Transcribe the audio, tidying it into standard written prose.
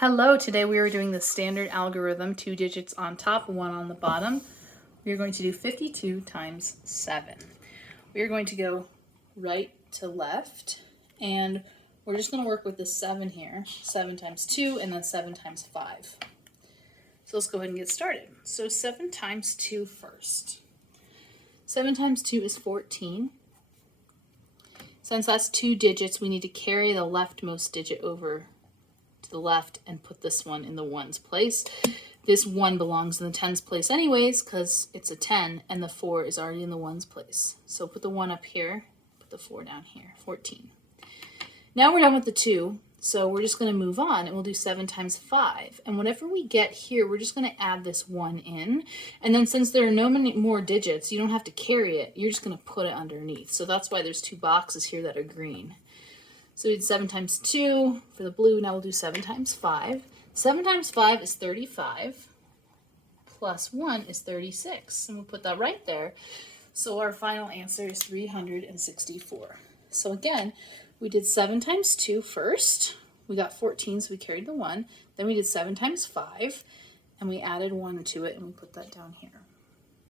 Hello, today we are doing the standard algorithm, 2 digits on top, 1 on the bottom. We are going to do 52 times 7. We are going to go right to left, and we're just going to work with the 7 here. 7 times 2, and then 7 times 5. So let's go ahead and get started. So 7 times 2 first. 7 times 2 is 14. Since that's 2 digits, we need to carry the leftmost digit over to the left and put this one in the ones place. This 1 belongs in the tens place anyways because it's a 10, and the 4 is already in the ones place. So put the 1 up here, put the 4 down here, 14. Now we're done with the 2, so we're just going to move on and we'll do 7 times 5. And whatever we get here, we're just going to add this 1 in. And then since there are no many more digits, you don't have to carry it. You're just going to put it underneath. So that's why there's 2 boxes here that are green. So we did 7 times 2 for the blue. Now we'll do 7 times 5. 7 times 5 is 35. Plus 1 is 36. And we'll put that right there. So our final answer is 364. So again, we did 7 times 2 first. We got 14, so we carried the 1. Then we did 7 times 5. And we added 1 to it, and we put that down here.